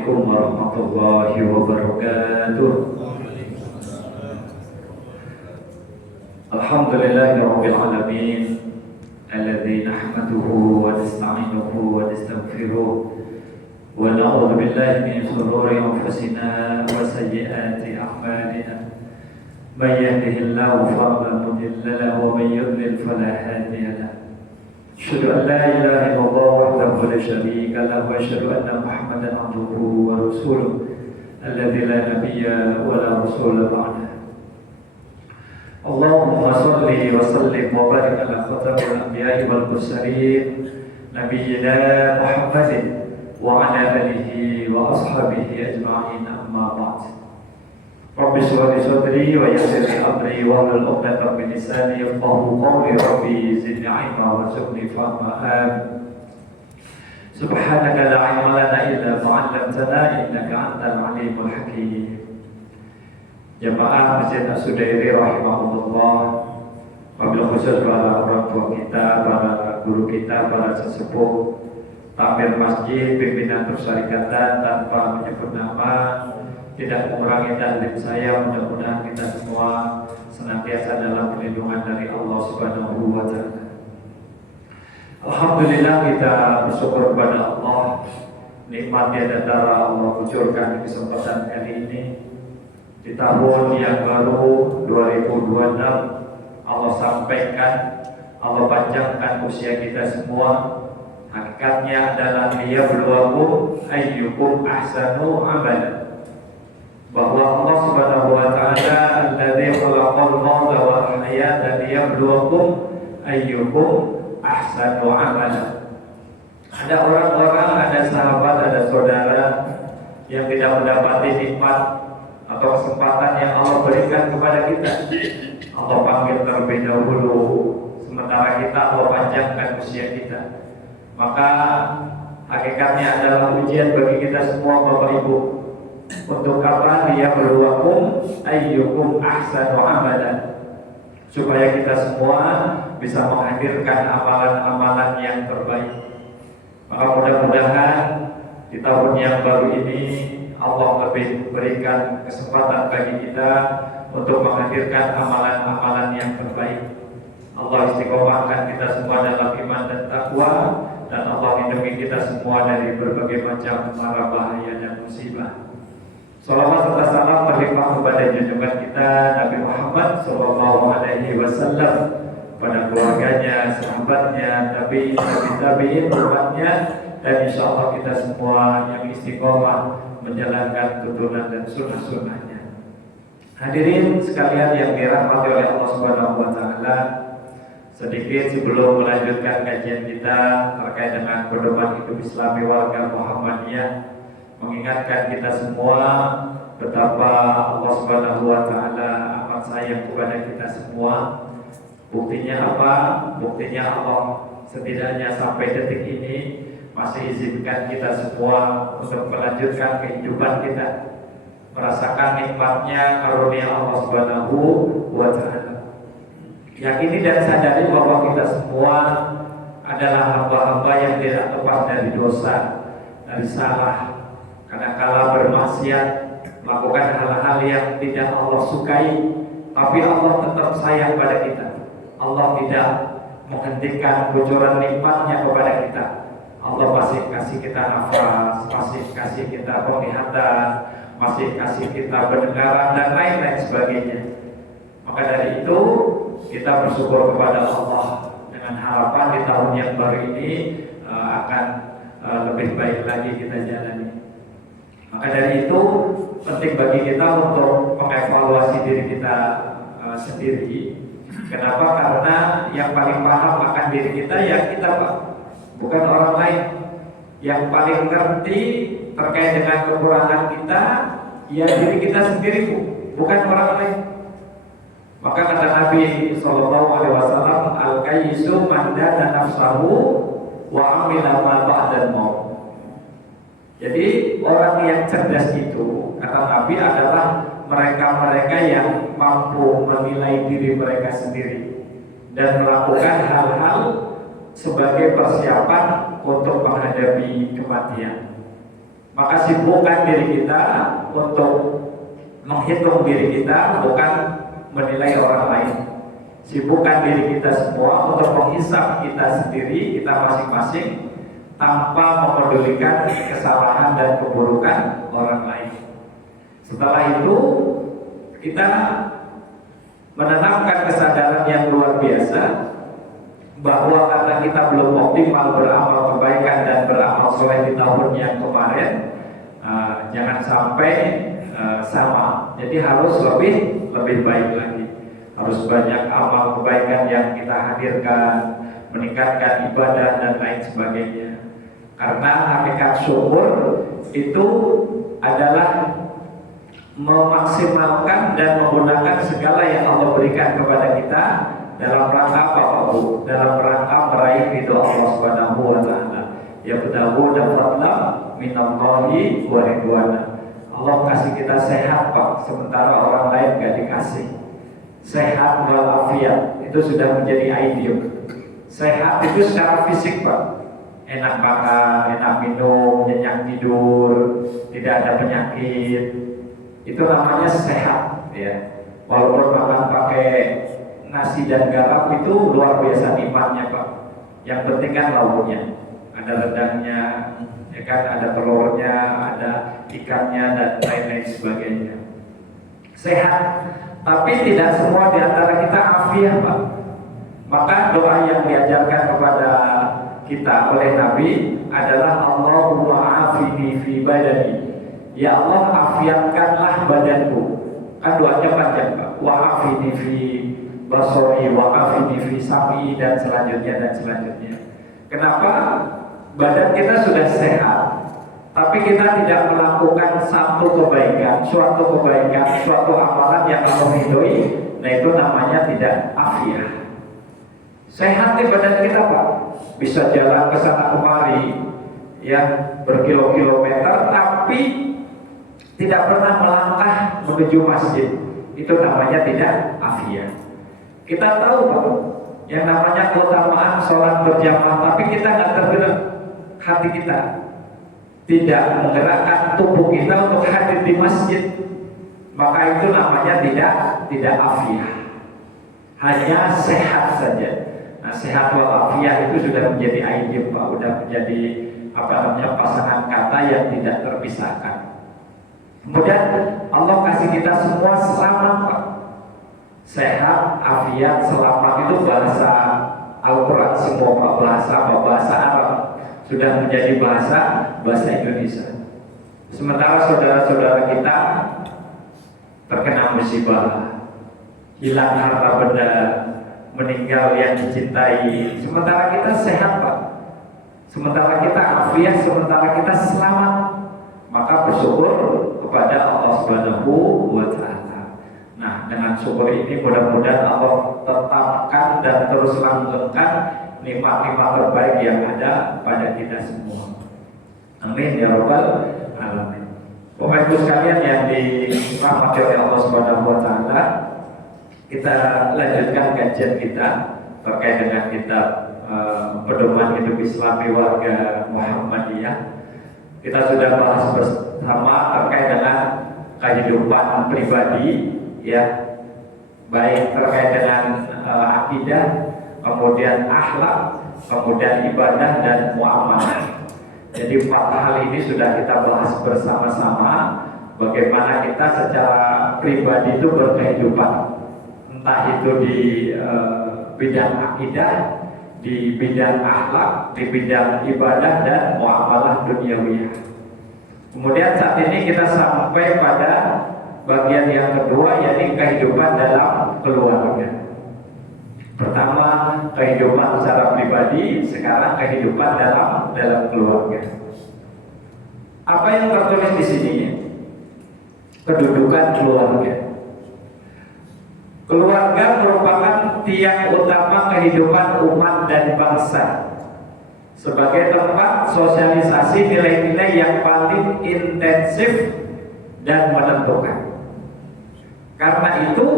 Assalamualaikum warahmatullahi wabarakatuh. Alhamdulillahirabbil alamin alladzi nahmaduhu wa nasta'inuhu wa nastaghfiruh wa na'udzu billahi min shururi anfusina wa sayyiati a'malina. May yahdihillahu fala mudilla lahu wa may yudlil fala hadiya lahu. Asyhadu an la ilaha illallah wahdahu la syarika lahu wa asyhadu anna Muhammadan abduhu wa rasuluh alladzi la nabiyya wa la rasula ba'dahu. Allahumma shalli wa sallim wa barik ala khatamil anbiya'i wal mursalin nabiyyina Muhammadin wa ala alihi wa ashabihi ajma'in, amma ba'd. Rabbi shrah li sadri wa yassir li amri wa hlul 'uqdatam min lisani yafqahu qawli. Rabbi zidni 'ilma warzuqni fahma. Subhanaka la 'ilma lana illa ma 'allamtana innaka antal 'alimul hakim. Jamaah Masjid As-Sudairi rahimahullah, wabil khusus para orang tua kita, para guru kita, para sesepuh, takmir masjid, pimpinan persyarikatan, tanpa menyebut nama, tidak mengurangi taklim saya. Mudah-mudahan kita semua senantiasa dalam perlindungan dari Allah Subhanahu wa Ta'ala. Alhamdulillah, kita bersyukur kepada Allah, nikmatnya datara Allah kucurkan di kesempatan kali ini. Di tahun yang baru 2026, Allah sampaikan, Allah panjangkan usia kita semua. Hakikatnya adalah liyabluwakum ayyukum ahsanu amalan, bahwa Allah Subhanahu wa Ta'ala alladzi khalaqal mauta wal hayata liyabluwakum ayyukum ahsanu amalan. Ada orang-orang, ada sahabat, ada saudara yang tidak mendapati nikmat atau kesempatan yang Allah berikan kepada kita. Allah panggil terlebih dahulu, sementara kita Allah panjangkan usia kita. Maka hakikatnya adalah ujian bagi kita semua, Bapak Ibu. Untuk apa? Liyabluwakum ayyukum ahsanu amalan, supaya kita semua bisa menghadirkan amalan-amalan yang terbaik. Maka mudah-mudahan di tahun yang baru ini Allah lebih berikan kesempatan bagi kita untuk menghadirkan amalan-amalan yang terbaik. Allah istiqomahkan kita semua dalam iman dan takwa, dan Allah lindungi kita semua dari berbagai macam mara bahaya dan musibah. Salawat serta salam berlimpah kepada junjungan kita Nabi Muhammad SAW, pada keluarganya, sahabatnya, tabi'in, umatnya, dan insya Allah kita semua yang istiqomah menjalankan tuntunan dan sunnah-sunnahnya. Hadirin sekalian yang dirahmati oleh Allah Subhanahu wa Ta'ala, sedikit sebelum melanjutkan kajian kita terkait dengan pedoman hidup Islami warga Muhammadiyah, mengingatkan kita semua betapa Allah Subhanahu wa Ta'ala amat sayang kepada kita semua. Buktinya apa? Buktinya Allah setidaknya sampai detik ini masih izinkan kita semua untuk melanjutkan kehidupan kita, merasakan nikmatnya karunia Allah Subhanahu wa Ta'ala. Yakini dan sadari bahwa kita semua adalah hamba-hamba yang tidak lepas dari dosa, dari salah, kadang-kala bermaksiat, melakukan hal-hal yang tidak Allah sukai, tapi Allah tetap sayang pada kita. Allah tidak menghentikan bocoran nikmatnya kepada kita. Allah masih kasih kita nafas, masih kasih kita penglihatan, masih kasih kita pendengaran dan lain-lain sebagainya. Maka dari itu kita bersyukur kepada Allah dengan harapan di tahun yang baru ini akan lebih baik lagi kita jalani. Maka dari itu penting bagi kita untuk mengevaluasi diri kita sendiri. Kenapa? Karena yang paling paham akan diri kita ya kita, Pak, bukan orang lain. Yang paling ngerti terkait dengan kekurangan kita ya diri kita sendiri, bukan orang lain. Maka kata Nabi SAW, al-qayyisu man dana nafsahu wa amila ma ba'dal maut. Jadi orang yang cerdas itu, kata Nabi, adalah mereka-mereka yang mampu menilai diri mereka sendiri dan melakukan hal-hal sebagai persiapan untuk menghadapi kematian. Maka sibukkan diri kita untuk menghitung diri kita, bukan menilai orang lain. Sibukkan diri kita semua untuk menghisap kita sendiri, kita masing-masing, tanpa memedulikan kesalahan dan keburukan orang lain. Setelah itu kita menanamkan kesadaran yang luar biasa bahwa karena kita belum optimal beramal kebaikan dan beramal soleh di tahun yang kemarin, jangan sampai sama. Jadi harus lebih baik lagi. Harus banyak amal kebaikan yang kita hadirkan, meningkatkan ibadah dan lain sebagainya. Karena hakikat syukur itu adalah memaksimalkan dan menggunakan segala yang Allah berikan kepada kita dalam rangka apa, Pak Bu? Dalam rangka meraih ridho Allah Subhanahu wa taala. Ya bedahu dan fadla minallahi wa ridwana. Allah kasih kita sehat, Pak, sementara orang lain gak dikasih. Sehat walafiat itu sudah menjadi ideal. Sehat itu secara fisik, Pak. Enak makan, enak minum, nyenyak tidur, tidak ada penyakit. Itu namanya sehat, ya. Walaupun makan pakai nasi dan garam itu luar biasa nikmatnya, Pak. Yang penting kan lauknya, ada rendangnya, ya kan, ada telurnya, ada ikannya dan lain-lain sebagainya. Sehat, tapi tidak semua di antara kita afiah, Pak. Maka doa yang diajarkan kepada kita oleh Nabi adalah Allahumma afini fi badani. Ya Allah, afiatkanlah badanku. Kan doanya panjang, Pak. Wa afini fi basori, wa afini fi sami, dan selanjutnya. Kenapa? Badan kita sudah sehat, tapi kita tidak melakukan suatu kebaikan, suatu amalan yang Allah ridhoi. Nah, itu namanya tidak afiah. Sehat di badan kita, Pak, bisa jalan ke sana kemari, ya, berkilo-kilometer, tapi tidak pernah melangkah menuju masjid. Itu namanya tidak afiah. Kita tahu, Pak, yang namanya keutamaan sholat berjamaah, tapi kita nggak tergerak hati kita, tidak menggerakkan tubuh kita untuk hadir di masjid. Maka itu namanya tidak afiah. Hanya sehat saja. Nah, sehat walafiat itu sudah menjadi ideal, Pak, sudah menjadi pasangan kata yang tidak terpisahkan. Kemudian Allah kasih kita semua selamat, Pak. Sehat, afiat, selamat itu bahasa Al-Quran semua, Pak. Bahasa Arab sudah menjadi bahasa Indonesia. Sementara saudara-saudara kita terkena musibah, hilang harta benda, meninggal yang dicintai, sementara kita sehat, Pak. Sementara kita afiat, sementara kita selamat. Maka bersyukur kepada Allah Subhanahu wa taala. Nah, dengan syukur ini mudah-mudahan Allah tetapkan dan terus langgengkan nikmat-nikmat terbaik yang ada pada kita semua. Amin ya rabbal alamin. Bapak Ibu sekalian yang dirahmati oleh Allah Subhanahu wa taala, kita lanjutkan kajian kita terkait dengan kitab Pedoman Hidup Islami Warga Muhammadiyah. Kita sudah bahas bersama terkait dengan kehidupan pribadi, ya, baik terkait dengan akidah, kemudian akhlak, kemudian ibadah dan muamalah. Jadi 4 hal ini sudah kita bahas bersama-sama, bagaimana kita secara pribadi itu berkehidupan, entah itu di bidang akidah, di bidang akhlak, di bidang ibadah dan muamalah duniawiyah. Kemudian saat ini kita sampai pada bagian yang kedua, yaitu kehidupan dalam keluarga. Pertama kehidupan secara pribadi, sekarang kehidupan dalam keluarga. Apa yang tertulis di sini? Kedudukan keluarga. Keluarga merupakan tiang utama kehidupan umat dan bangsa, sebagai tempat sosialisasi nilai-nilai yang paling intensif dan menentukan. Karena itu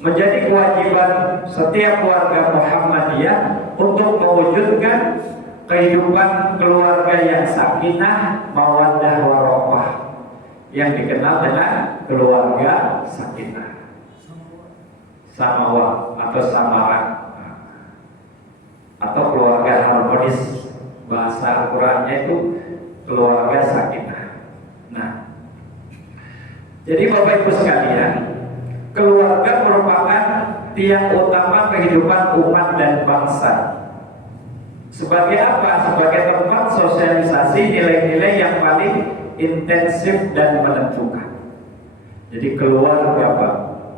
menjadi kewajiban setiap warga Muhammadiyah untuk mewujudkan kehidupan keluarga yang sakinah, mawaddah warahmah, yang dikenal dengan keluarga sakinah, samawah atau samaran, atau keluarga harmonis. Bahasa Al-Qurannya itu keluarga sakinah. Nah, jadi Bapak Ibu sekalian, keluarga merupakan tiang utama kehidupan umat dan bangsa. Sebagai apa? Sebagai tempat sosialisasi nilai-nilai yang paling intensif dan menentukan. Jadi keluarga Pak,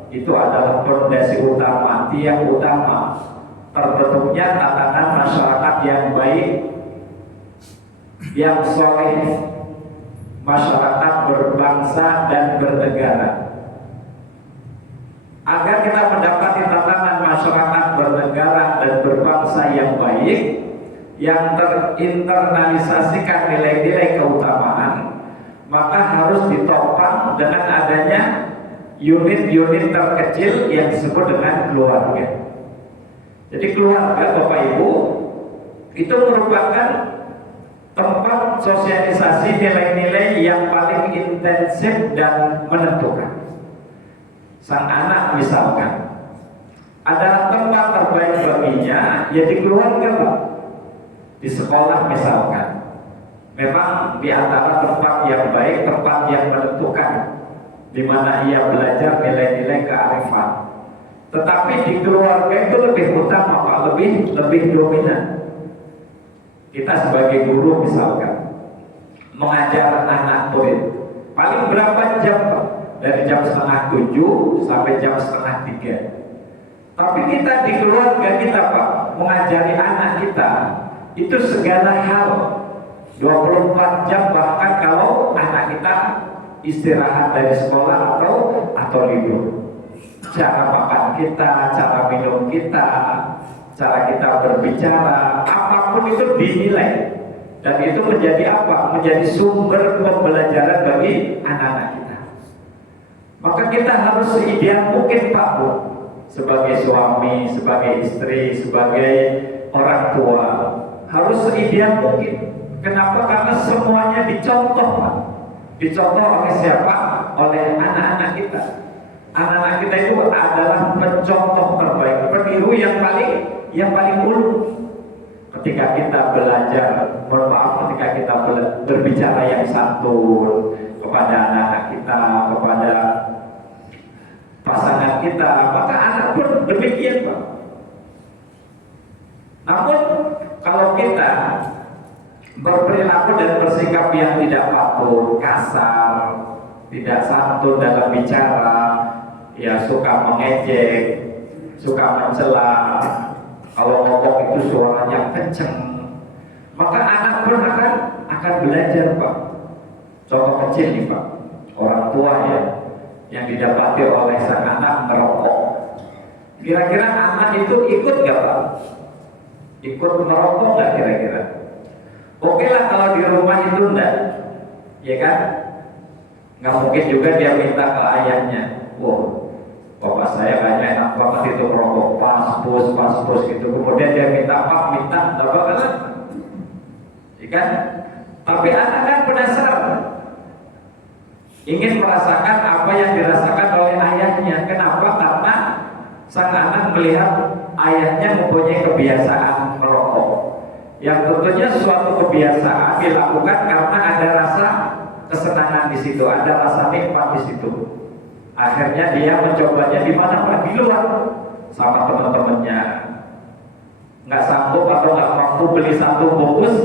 itu adalah fondasi utama, tiang utama terbentuknya tatanan masyarakat yang baik, yang soleh, masyarakat berbangsa dan bernegara. Agar kita mendapati tatanan masyarakat bernegara dan berbangsa yang baik, yang terinternalisasikan nilai-nilai keutamaan, maka harus ditopang dengan adanya unit-unit terkecil yang disebut dengan keluarga. Jadi keluarga Bapak Ibu itu merupakan tempat sosialisasi nilai-nilai yang paling intensif dan menentukan. Sang anak misalkan adalah tempat terbaik baginya, yaitu keluarga Pak. Di sekolah misalkan, memang di antara tempat yang baik, tempat yang menentukan, di mana ia belajar nilai-nilai kearifan. Tetapi di keluarga itu lebih utama Pak, lebih dominan. Kita sebagai guru misalkan mengajar anak murid paling berapa jam Pak? Dari jam 6:30 sampai jam 2:30. Tapi kita di keluarga kita Pak, mengajari anak kita itu segala hal 24 jam, bahkan kalau anak kita istirahat dari sekolah atau libur. Cara makan kita, cara minum kita, cara kita berbicara, apapun itu dinilai, dan itu menjadi apa? Menjadi sumber pembelajaran bagi anak-anak kita. Maka kita harus seideal mungkin Pak Bu, sebagai suami, sebagai istri, sebagai orang tua, harus seideal mungkin. Kenapa? Karena semuanya dicontoh Pak. Dicontoh oleh siapa? Oleh anak-anak kita. Anak-anak kita itu adalah pencontoh terbaik, peniru yang paling ulu. Ketika kita belajar, mohon maaf, ketika kita berbicara yang santun kepada anak-anak kita, kepada pasangan kita, maka anak pun demikian Pak. Namun kalau kita berperilaku dan bersikap yang tidak patuh, kasar, tidak santun dalam bicara, ya suka mengejek, suka mencela, kalau ngomong itu suaranya kenceng, maka anak pun akan belajar Pak. Contoh kecil nih Pak, orang tua ya yang didapati oleh sang anak merokok. Kira-kira anak itu ikut gak Pak? Ikut merokok gak kira-kira? Oke lah kalau di rumah itu enggak, ya kan? Nggak mungkin juga dia minta ke ayahnya, wow, bapak saya kayaknya enak banget itu merokok, pas gitu. Kemudian dia minta minta, enggak bakalan, ya kan? Tapi anak kan penasaran, ingin merasakan apa yang dirasakan oleh ayahnya. Kenapa? Karena sang anak melihat ayahnya mempunyai kebiasaan merokok, yang tentunya suatu kebiasaan dilakukan karena ada rasa kesenangan di situ, ada rasa nikmat di situ. Akhirnya dia mencobanya di mana Pak? Di luar sama teman-temannya. Nggak sanggup atau nggak mampu beli satu bungkus,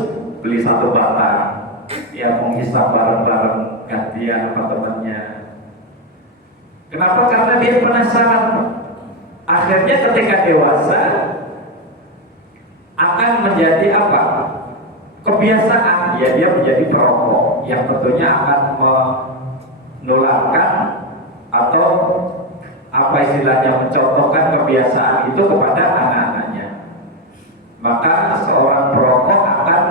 beli satu batang. Dia menghisap bareng-bareng gantian sama temannya. Kenapa? Karena dia penasaran. Akhirnya ketika dewasa akan menjadi apa? Kebiasaan, ya dia menjadi perokok yang tentunya akan menularkan atau apa istilahnya, mencontohkan kebiasaan itu kepada anak-anaknya. Maka seorang perokok akan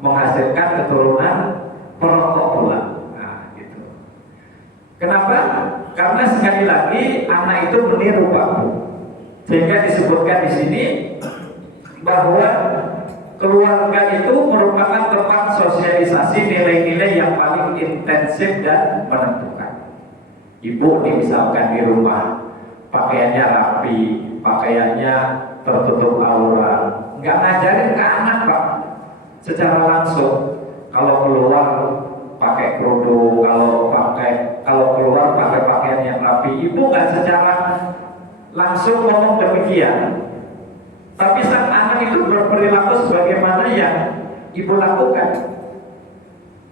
menghasilkan keturunan perokok pula. Nah, gitu. Kenapa? Karena sekali lagi anak itu meniru Pak. Sehingga disebutkan di sini bahwa keluarga itu merupakan tempat sosialisasi nilai-nilai yang paling intensif dan menentukan. Ibu nih misalkan di rumah, pakaiannya rapi, pakaiannya tertutup aurat, nggak ngajarin ke anak Pak secara langsung. Kalau keluar pakai kerudung, kalau keluar pakai pakaian yang rapi, ibu nggak secara langsung ngomong demikian. Tapi sang anak itu berperilaku sebagaimana yang ibu lakukan.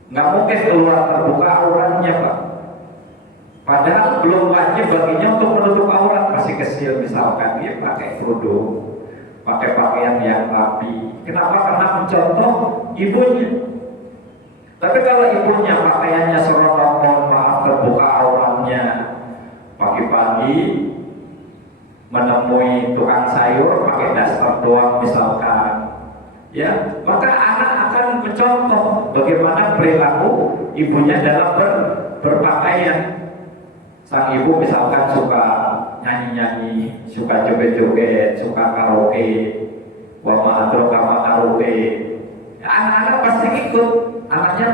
Nggak mungkin keluar terbuka auratnya Pak. Padahal belum wajib baginya untuk menutup aurat, masih kecil misalkan dia pakai kerudung, pakai pakaian yang rapi. Kenapa? Karena mencontoh ibunya. Tapi kalau ibunya pakaiannya serobot, maaf terbuka auratnya, pagi-pagi menemui tukang sayur pakai daster doang misalkan, ya, maka anak akan mencontoh bagaimana perilaku ibunya dalam berpakaian. Sang ibu misalkan suka nyanyi-nyanyi, suka joget-joget, suka karaoke, wama karaoke, ya, anak-anak pasti ikut, anaknya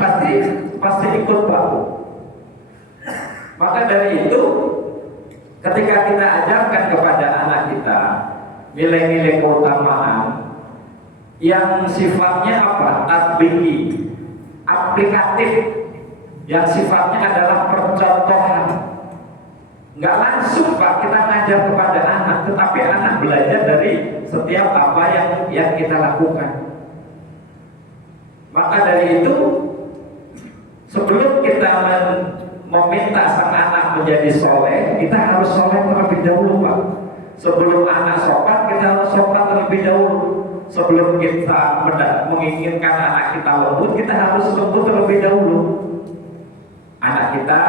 pasti ikut Pak. Maka dari itu, ketika kita ajarkan kepada anak kita nilai-nilai keutamaan yang sifatnya apa? Tatbiki, aplikatif, yang sifatnya adalah percontohan. Nggak langsung Pak kita ngajar kepada anak, tetapi anak belajar dari setiap apa yang kita lakukan. Maka dari itu, sebelum kita meminta sang anak menjadi soleh, kita harus soleh terlebih dahulu Pak. Sebelum anak sopan, kita harus sopan terlebih dahulu. Sebelum kita menginginkan anak kita lembut, kita harus lembut terlebih dahulu. Anak kita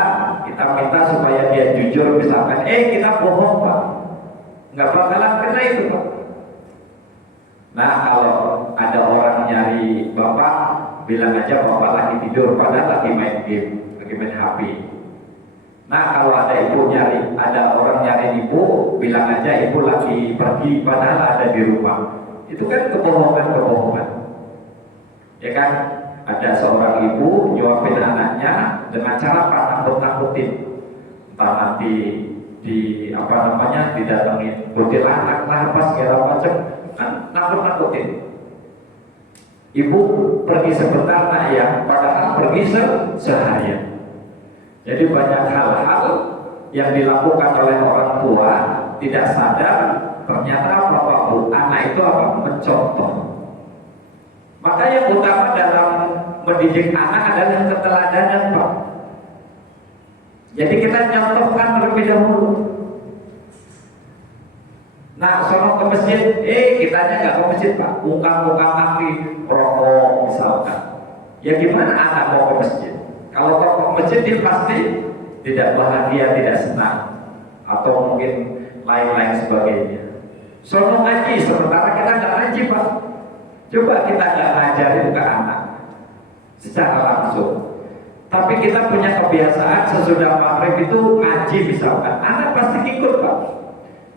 minta supaya dia jujur misalkan, kita bohong Pak, nggak bakalan kena itu Pak. Nah kalau ada orang nyari bapak, bilang aja bapak lagi tidur, padahal lagi main game, lagi main HP. Nah kalau ada orang nyari ibu, bilang aja ibu lagi pergi, padahal ada di rumah. Itu kan kebohongan, ya kan? Ada seorang ibu nyuapin anaknya dengan cara nakut-nakutin, entah nanti didatengin kutil anak lah apa segala macam, nakut-nakutin. Ibu pergi sebentar nak ya, padahal pergi seharian. Jadi banyak hal-hal yang dilakukan oleh orang tua tidak sadar, ternyata apa Bu? Anak itu mencontoh. Maka yang utama dalam mendidik anak adalah keteladanan Pak. Jadi kita contohkan terlebih dahulu. Nah, sono ke masjid, kitanya nggak ke masjid Pak, buka kaki rokok misalkan. Ya gimana anak mau ke masjid? Kalau ke masjid dia pasti tidak bahagia, tidak senang, atau mungkin lain-lain sebagainya. Sono ngaji, sementara kita nggak ngaji Pak. Coba kita nggak ngajarin ke anak secara langsung, tapi kita punya kebiasaan sesudah maghrib itu ngaji misalkan, anak pasti ikut Pak.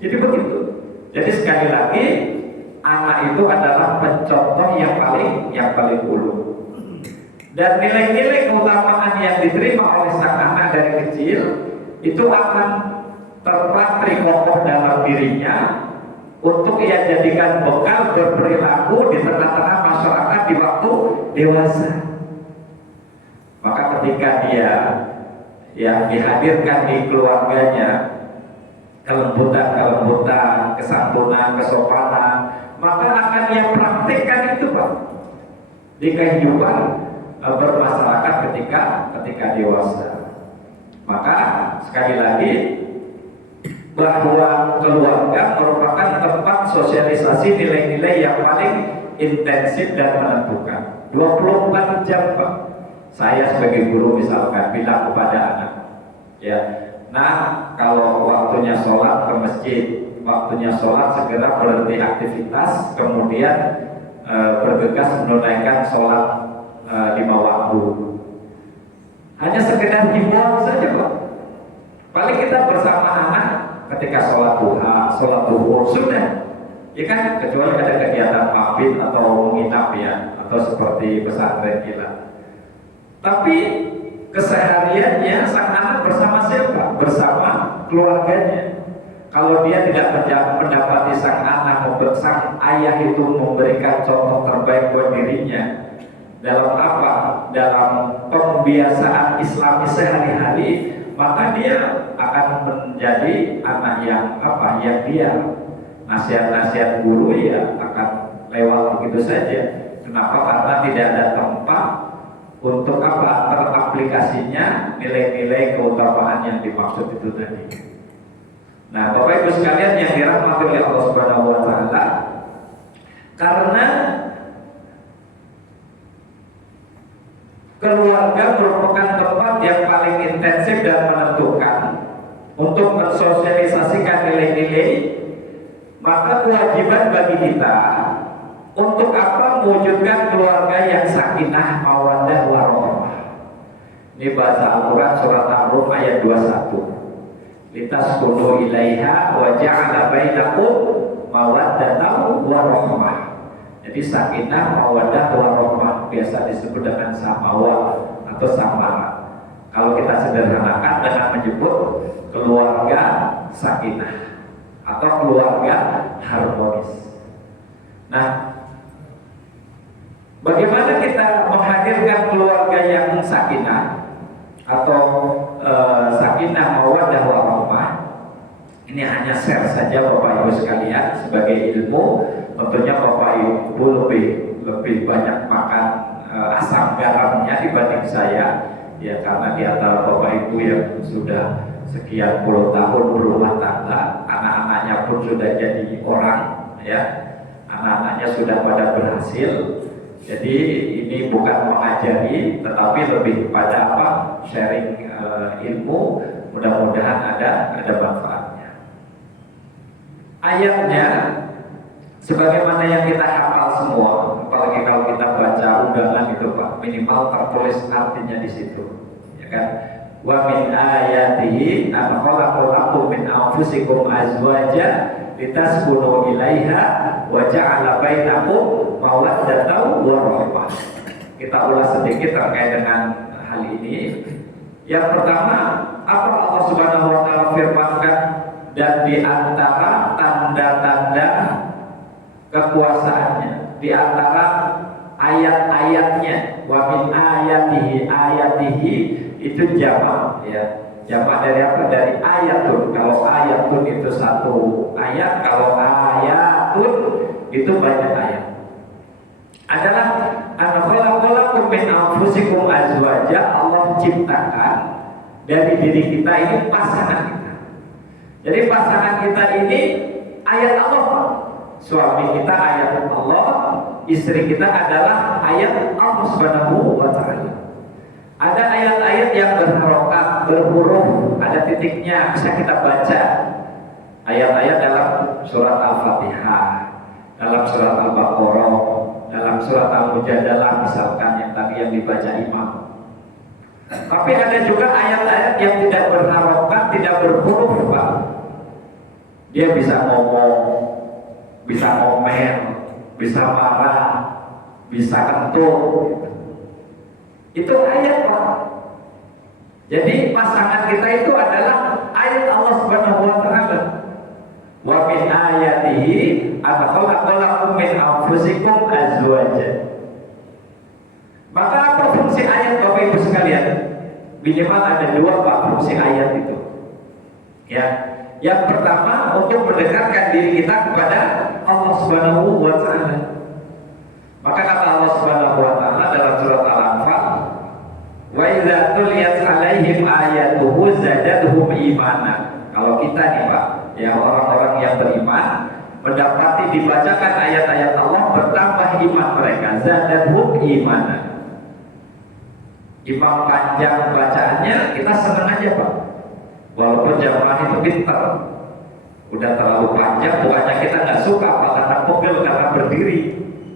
Jadi begitu. Jadi sekali lagi, anak itu adalah pencontoh yang paling ulu. Dan nilai-nilai keutamaan yang diterima oleh sang anak dari kecil itu akan terpatri kokoh dalam dirinya untuk ia jadikan bekal berperilaku di tengah-tengah masyarakat di waktu dewasa. Maka ketika dia dihadirkan di keluarganya kelembutan, kesantunan, kesopanan, maka akan ia praktikkan itu Pak di kehidupan bermasyarakat ketika dewasa. Maka sekali lagi, bahwa keluarga merupakan tempat sosialisasi nilai-nilai yang paling intensif dan menentukan. 24 jam Pak. Saya sebagai guru misalkan bilang kepada anak, ya, nah kalau waktunya sholat ke masjid, waktunya sholat segera berhenti aktivitas, kemudian bergegas menunaikan sholat 5 waktu. Hanya sekedar himbauan saja Pak. Paling kita bersama anak ketika sholat duha, sholat duhur, sudah Ya kan, kecuali ada kegiatan mabit atau menginap ya, atau seperti pesantren kilat. Tapi kesehariannya sang anak bersama siapa? Bersama keluarganya. Kalau dia tidak mendapati sang anak, sang ayah itu memberikan contoh terbaik buat dirinya dalam apa? Dalam pembiasaan Islami sehari-hari, maka dia akan menjadi anak yang apa? Yang dia nasihat-nasihat guru ya akan lewat begitu saja. Kenapa? Karena tidak ada tempat untuk apa? Teraplikasinya nilai-nilai keutamaan yang dimaksud itu tadi. Nah, Bapak Ibu sekalian yang dirahmati oleh Allah Subhanahu wa taala, karena keluarga merupakan tempat yang paling intensif dan menentukan untuk mensosialisasikan nilai-nilai, maka kewajiban bagi kita untuk apa? Mewujudkan keluarga yang sakinah, mawaddah, warahmah. Ini bahasa Al-Quran surat Ar-Rum ayat 21. Litaskunu ilaiha wa ja'ala bainakum mawaddatan warahmah. Jadi sakinah, mawaddah, warahmah biasa disebut dengan samawa atau samara. Kalau kita sederhanakan dengan menyebut keluarga sakinah atau keluarga harmonis. Nah, bagaimana kita menghadirkan keluarga yang sakinah atau sakinah, mawaddah, warahmah? Ini hanya share saja Bapak Ibu sekalian sebagai ilmu. Tentunya Bapak Ibu lebih banyak makan asam garamnya dibanding saya, ya karena di antara Bapak Ibu yang sudah sekian puluh tahun berumah tangga, anak-anaknya pun sudah jadi orang, ya anak-anaknya sudah pada berhasil. Jadi ini bukan mengajari, tetapi lebih kepada apa? Sharing ilmu. Mudah-mudahan ada manfaatnya. Ayatnya sebagaimana yang kita hafal semua, apalagi kalau kita baca undangan itu Pak, minimal tertulis artinya di situ, ya kan? Wa min ayatihi an khalaqu lakum min anfusikum azwaja litaskunu ilaiha wa ja'ala bainakum mawaddatan wa rahmah. Kita ulas sedikit terkait dengan hal ini. Yang pertama, apa Allah Subhanahu wa taala firmankan, dan di antara tanda-tanda kekuasaannya, di antara ayat-ayatnya, wa min ayatihi itu jamak, ya. Jamak dari apa? Dari ayatun. Kalau ayatun itu satu ayat, kalau ayatun itu banyak ayat. Adalah an-khalaqalakum min anfusikum azwaja, Allah ciptakan dari diri kita ini pasangan kita. Jadi pasangan kita ini ayat Allah. Suami kita ayat Allah, istri kita adalah ayat Allah Subhanahu wa taala. Ada ayat-ayat yang berharokat, berhuruf, ada titiknya, bisa kita baca. Ayat-ayat dalam surat Al-Fatihah, dalam surat Al-Baqarah, dalam surat Al-Mujadalah misalkan yang tadi yang dibaca imam. Tapi ada juga ayat-ayat yang tidak berharokat, tidak berhuruf Pak. Dia bisa ngomong, bisa ngomel, bisa marah, bisa kentut. Itu ayat Pak. Jadi pasangan kita itu adalah ayat Allah Subhanahu wa taala. Wa min ayatihi an khalaqalakum min anfusikum azwaja. Maka apa fungsi ayat Bapak Ibu sekalian? Minimal ada dua Pak fungsi ayat itu. Ya. Yang pertama untuk mendekatkan diri kita kepada Allah Subhanahu wa taala. Maka kata Allah Subhanahu wa taala dalam surat Al-Anfal, wa idza tuliyat 'alaihim ayatuhu zadatuhum imana. Kalau kita nih Pak, ya orang-orang yang beriman mendapati dibacakan ayat-ayat Allah, bertambah iman mereka, zadatuhum imana. Imam panjang bacaannya, kita senang aja Pak. Walaupun jamaah itu pintar, udah terlalu panjang, bukannya kita nggak suka Pak, karena pegel, karena berdiri.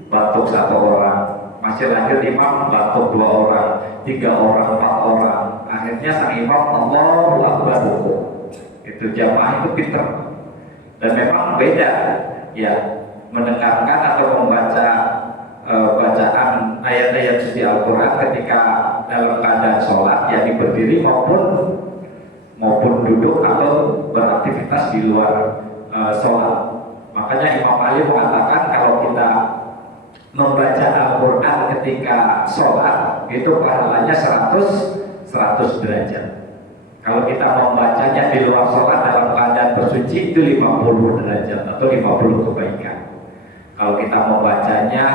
Batuk satu orang, masih lanjut imam batuk dua orang, tiga orang, empat orang. Akhirnya sang imam Allahu Akbar. Itu jamaah itu pintar. Dan memang beda, ya mendengarkan atau membaca bacaan ayat-ayat suci Al-Quran ketika dalam keadaan sholat, yakni berdiri maupun duduk atau beraktivitas di luar sholat. Makanya Imam Ali mengatakan kalau kita membaca Al-Quran ketika sholat itu pahalanya 100 derajat. Kalau kita membacanya di luar sholat dalam keadaan bersuci itu 50 derajat atau 50 kebaikan. Kalau kita membacanya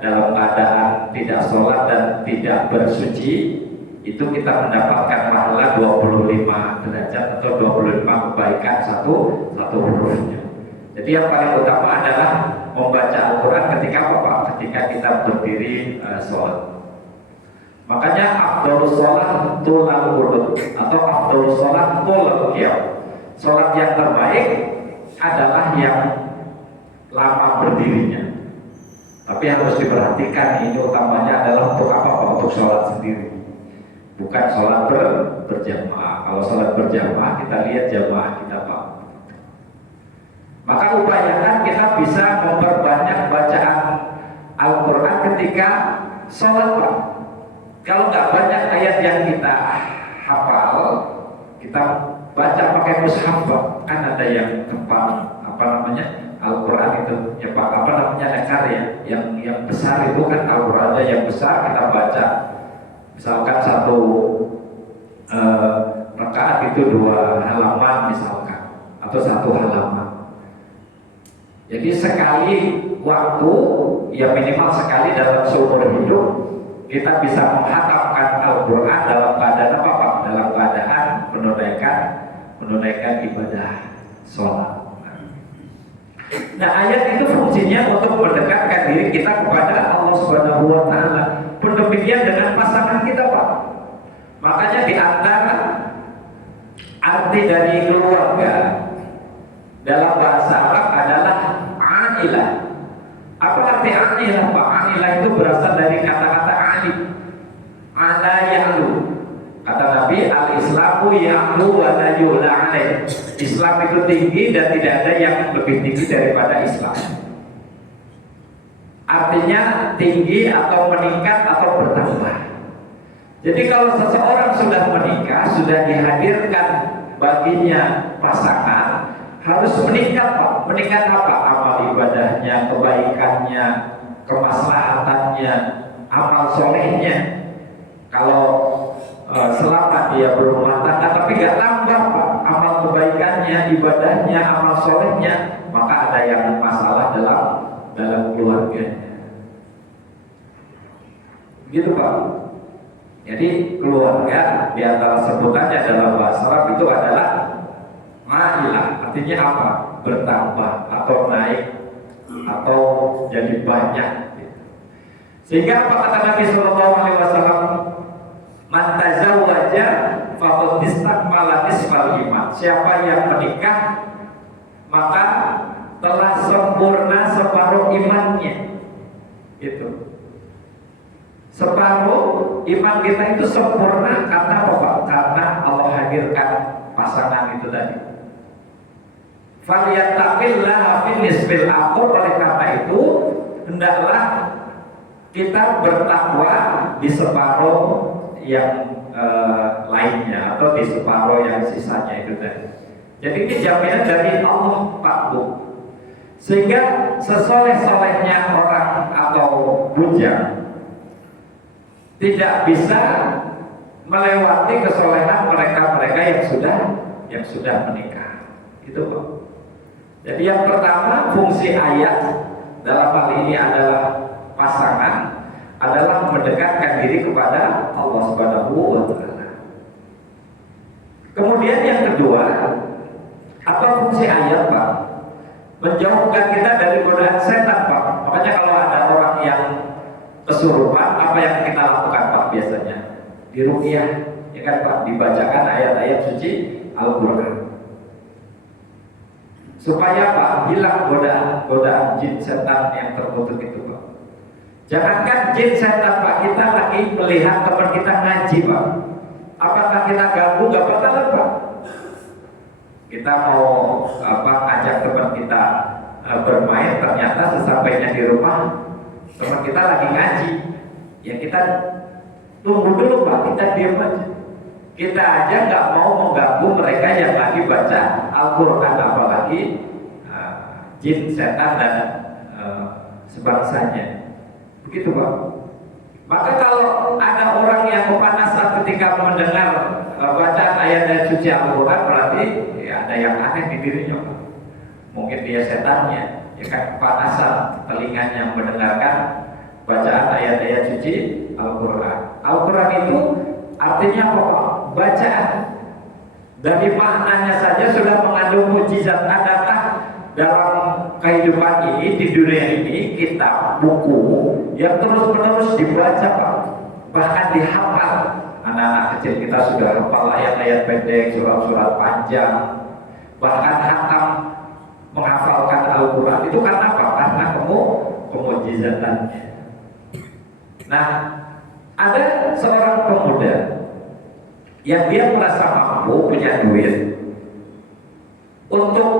dalam keadaan tidak sholat dan tidak bersuci, itu kita mendapatkan pahala 25 derajat atau 25 kebaikan satu hurufnya. Jadi yang paling utama adalah membaca Al-Quran ketika apa? Ketika kita berdiri sholat. Makanya afdhalus sholat tulal qunut atau afdhalus sholat tulal qiyam. Sholat yang terbaik adalah yang lama berdirinya. Tapi harus diperhatikan ini utamanya adalah untuk apa? Untuk sholat sendiri, bukan sholat berjamaah. Kalau sholat berjamaah kita lihat jamaah kita Pak. Maka upayakan kita bisa memperbanyak bacaan Al-Quran ketika sholat Pak. Kalau nggak banyak ayat yang kita hafal, kita baca pakai mushaf Pak. Kan ada yang tempat Al-Quran itu ya Pak, nekar ya, yang besar itu kan Al-Qurannya yang besar kita baca. Misalkan satu rakaat itu 2 halaman misalkan, atau 1 halaman. Jadi sekali waktu, ya minimal sekali dalam seumur hidup kita bisa menghatamkan Al-Quran dalam keadaan apa Pak? Dalam keadaan menunaikan ibadah sholat. Nah, ayat itu fungsinya untuk mendekatkan diri kita kepada Allah Subhanahu wa Ta'ala. Demikian dengan pasangan kita Pak. Makanya di antara arti dari keluarga dalam bahasa Arab adalah anilah. Apa arti anilah Pak? Anilah itu berasal dari kata-kata alif. Ana ya'lu. Kata Nabi, al-Islamu ya'lu wa la yu'la alaih. Islam itu tinggi dan tidak ada yang lebih tinggi daripada Islam. Artinya tinggi atau meningkat atau bertambah. Jadi kalau seseorang sudah menikah, sudah dihadirkan baginya pasangan, harus meningkat Pak. Meningkat apa? Amal ibadahnya, kebaikannya, kemaslahatannya, amal solehnya. Kalau selama dia berumah tangga tapi gak tambah Pak amal kebaikannya, ibadahnya, amal solehnya, maka ada yang masalah dalam keluarganya. Gitu Pak. Jadi keluarga di antara sebutannya dalam bahasa Arab itu adalah ma'ilah. Artinya apa? Bertambah atau naik atau jadi banyak. Sehingga apa kata Nabi Sallallahu Alaihi Wasallam? Man tazawwaja faqad istakmala nisfal iman. Siapa yang menikah maka telah sempurna separuh imannya. Itu. Separuh iman kita itu sempurna karena apa? Karena Allah hadirkan pasangan itu tadi. Falyattaqillaha fin nisfil akhir. Oleh karena itu hendaklah kita bertakwa di separuh yang lainnya atau di separuh yang sisanya itu tadi. Jadi ini jaminan dari Allah Pak Bu. Sehingga sesoleh-solehnya orang atau bujang tidak bisa melewati kesolehan mereka-mereka yang sudah menikah. Itu Pak. Jadi yang pertama fungsi ayat dalam hal ini adalah pasangan adalah mendekatkan diri kepada Allah Subhanahu wa Ta'ala. Kemudian yang kedua, apa fungsi ayat Pak? Menjauhkan kita dari godaan setan Pak. Makanya kalau ada orang yang kesurupan, apa yang kita lakukan Pak biasanya? Diruqyah, ya kan Pak? Dibacakan ayat-ayat suci Al-Quran. Supaya Pak hilang godaan jin setan yang terkutuk itu Pak. Jangankan jin setan Pak, kita lagi melihat teman kita ngaji Pak. Apakah kita ganggu? Gak bakalan Pak. Kita mau ngajak teman kita bermain, ternyata sesampainya di rumah teman kita lagi ngaji, ya kita tunggu dulu Pak, kita diam aja. Kita aja nggak mau mengganggu mereka yang lagi baca Al-Quran, apalagi jin, setan dan sebangsanya. Begitu Pak. Maka kalau ada orang yang kepanasan ketika mendengar bacaan ayat suci Al-Quran, berarti ya, ada yang aneh di dirinya Pak. Mungkin dia setannya, ya kan, kepanasan telinganya mendengarkan bacaan ayat-ayat suci Al-Quran. Al-Quran itu artinya apa Pak? Bacaan. Dari maknanya saja sudah mengandung mukjizat. Adakah dalam kehidupan ini, di dunia ini, kitab, buku yang terus-menerus dibaca Pak, bahkan dihafal? Anak-anak kecil kita sudah hafal ayat-ayat pendek, surat-surat panjang, bahkan hatam menghafalkan Al-Quran. Itu karena apa? Karena kemujizatannya. Nah, ada seorang pemuda yang dia merasa mampu, punya duit untuk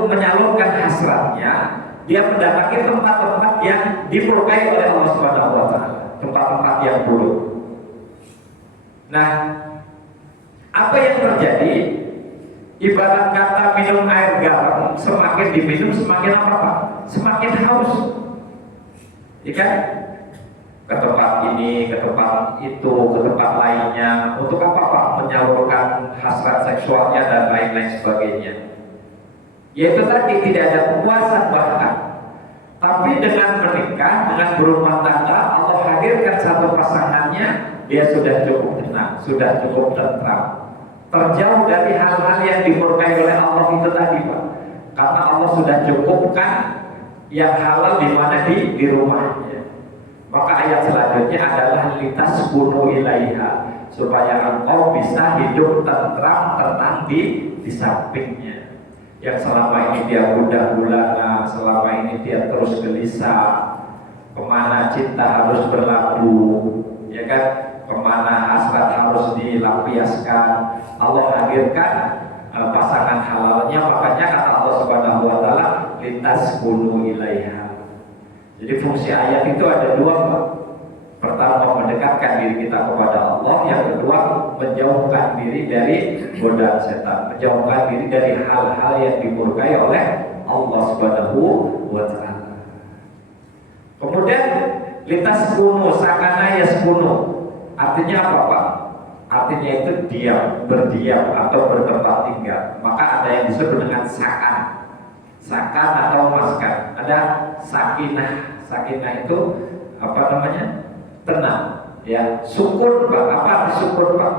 menyalurkan hasratnya. Dia mendatangi tempat-tempat yang dimurkai oleh Allah Subhanahu wa Ta'ala, tempat-tempat yang buruk. Nah, apa yang terjadi? Ibarat kata minum air garam, semakin diminum semakin apa Pak? Semakin haus. Ya kan? Ke tempat ini, ke tempat itu, ke tempat lainnya. Untuk apa Pak? Menyalurkan hasrat seksualnya dan lain-lain sebagainya. Yaitu tadi tidak ada kepuasan bahkan. Tapi dengan menikah, dengan berumah tangga, Allah hadirkan satu pasangannya, dia sudah cukup tenang, sudah cukup tentram, terjauh dari hal-hal yang dimurkai oleh Allah itu tadi Pak. Karena Allah sudah cukupkan yang halal di mana di rumahnya. Maka ayat selanjutnya adalah litaskunu ilaiha, supaya engkau bisa hidup tentram, tenang di sampingnya. Yang selama ini dia gundah gulana, selama ini dia terus gelisah, kemana cinta harus berlaku, ya kan? Kemana hasrat harus dilampiaskan, Allah hadirkan pasangan halalnya. Makanya kata Allah Subhanahu wa Ta'ala, litaskunu ilaiha. Jadi fungsi ayat itu ada dua Pak. Pertama, mendekatkan diri kita kepada Allah. Yang kedua, menjauhkan diri dari godaan setan, menjauhkan diri dari hal-hal yang dimurkai oleh Allah Subhanahu wa Ta'ala. Kemudian litaskunu, sakana yaskunu, artinya apa Pak? Artinya itu diam, berdiam atau bertempat tinggal. Maka ada yang disebut dengan sakan, sakan atau maskan. Ada sakinah, sakinah itu apa namanya? Tenang, ya. Sukun Pak, apa arti sukun Pak?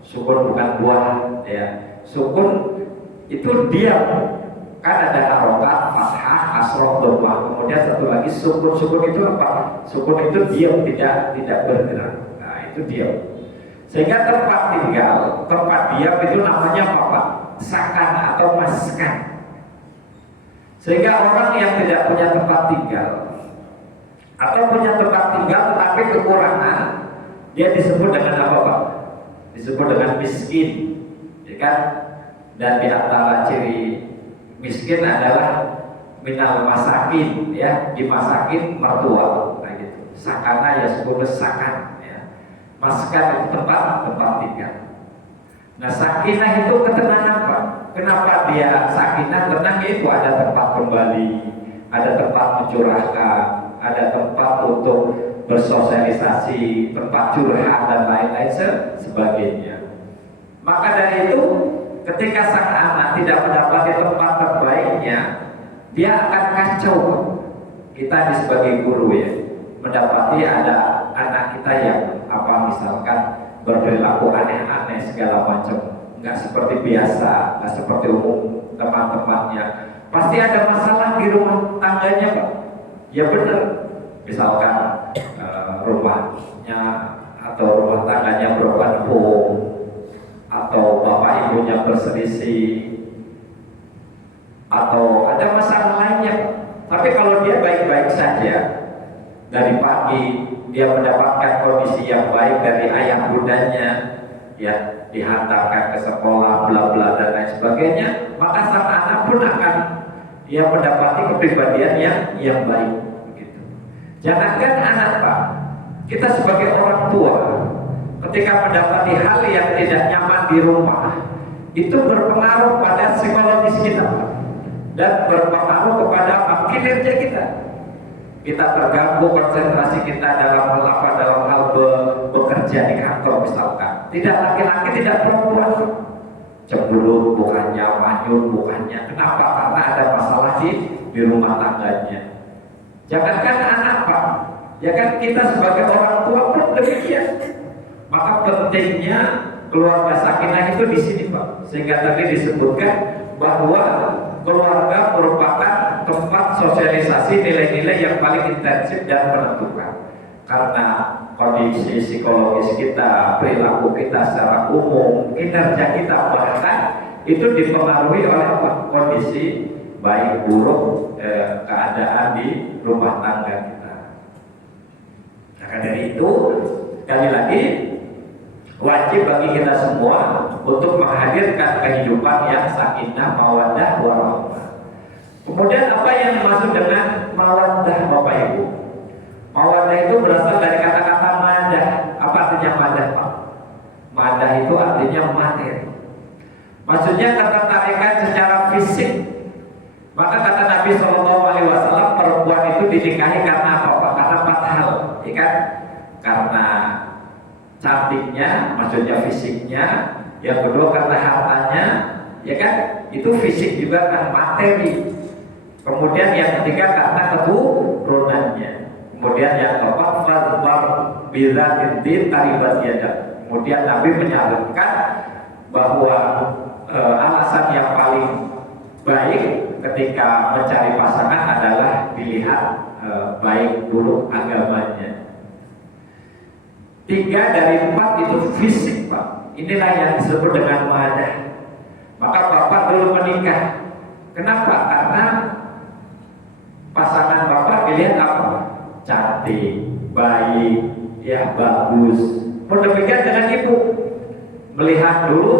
Sukun bukan buah, ya. Sukun itu diam. Kan ada harokat, fathah, asroh, dhammah. Kemudian satu lagi sukun. Sukun itu apa? Sukun itu diam, tidak bergerak. Nah, itu diam. Sehingga tempat tinggal, tempat diam itu namanya apa Pak? Sakan atau maskan. Sehingga orang yang tidak punya tempat tinggal atau punya tempat tinggal tetapi kekurangan, dia disebut dengan apa Pak? Disebut dengan miskin, ya kan? Dan di antara ciri miskin adalah minal masakin, ya, dimasakin mertua, nah gitu. Sakana ya sepuluh sakan, ya. Maskan itu tempat tinggal. Nah, sakinah itu ketenangan Pak. Kenapa dia sakinah? Tenang, itu ada tempat kembali, ada tempat mencurahkan, ada tempat untuk bersosialisasi, tempat curhat dan lain-lain sebagainya. Maka dari itu, ketika sang anak tidak mendapati tempat terbaiknya, dia akan kacau. Kita di sebagai guru, ya, mendapati ada anak kita yang misalkan berperilaku aneh-aneh segala macam, nggak seperti biasa, nggak seperti umum teman-temannya. Pasti ada masalah di rumah tangganya Pak. Ya benar, misalkan rumahnya atau rumah tangganya broken home, atau bapak ibunya berselisih, atau ada masalah lainnya. Tapi kalau dia baik-baik saja, dari pagi dia mendapatkan kondisi yang baik dari ayah bundanya, ya dihantarkan ke sekolah, bla bla dan lain sebagainya, maka sang anak pun akan ya mendapati kepribadian yang baik. Begitu. Jangankan anak Pak, kita sebagai orang tua, ketika mendapati hal yang tidak nyaman di rumah, itu berpengaruh pada psikologis kita dan berpengaruh kepada kinerja kita. Kita terganggu konsentrasi kita dalam hal bekerja di kantor misalkan. Tidak laki-laki, tidak perempuan. Cemberut bukannya, manyun bukannya. Kenapa? Karena ada masalah di rumah tangganya. Jangankan anak Pak, ya kan kita sebagai orang tua pun demikian. Maka pentingnya keluarga sakinah itu di sini Pak. Sehingga tadi disebutkan bahwa keluarga merupakan tempat sosialisasi nilai-nilai yang paling intensif dan menentukan. Karena kondisi psikologis kita, perilaku kita secara umum, kinerja kita bahkan itu dipengaruhi oleh kondisi baik buruk keadaan di rumah tangga kita. Maka dari itu, sekali lagi wajib bagi kita semua untuk menghadirkan kehidupan yang sakinah, mawaddah, warahmah. Kemudian apa yang dimaksud dengan mawaddah Bapak Ibu? Mawaddah itu berasal dari kata-kata madah. Apa artinya madah Pak? Madah itu artinya materi. Maksudnya ketertarikan secara fisik. Maka kata Nabi SAW, perempuan itu dinikahi karena apa Pak? Karena 4 hal, ya kan? Karena cantiknya, maksudnya fisiknya. Yang kedua karena hartanya, ya kan? Itu fisik juga kan materi. Kemudian yang ketiga karena keturunannya. Kemudian yang keempat fadbar bizatin taribat yada. Kemudian Nabi menyebutkan bahwa alasan yang paling baik ketika mencari pasangan adalah dilihat baik buruk agamanya. 3 dari 4 itu fisik Pak. Inilah yang disebut dengan madah. Maka Bapak dulu menikah. Kenapa? Karena pasangan Bapak dilihat apa? Cantik, baik, ya bagus. Demikian dengan ibu, melihat dulu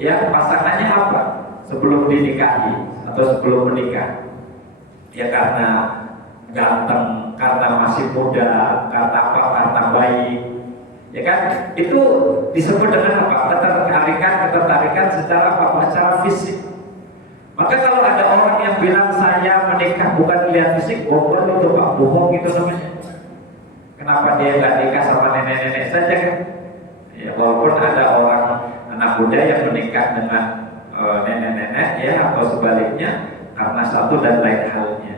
ya pasangannya apa sebelum dinikahi atau sebelum menikah. Ya karena ganteng, karena masih muda, karena apa? Karena baik. Ya kan? Itu disebut dengan apa? Ketertarikan secara apa? Secara fisik. Maka kalau ada orang yang bilang saya menikah bukan dilihat fisik, bohong itu Pak, bohong itu namanya. Kenapa dia nggak nikah sama nenek-nenek saja kan? Ya, walaupun ada orang anak muda yang menikah dengan nenek-nenek ya atau sebaliknya karena satu dan lain halnya.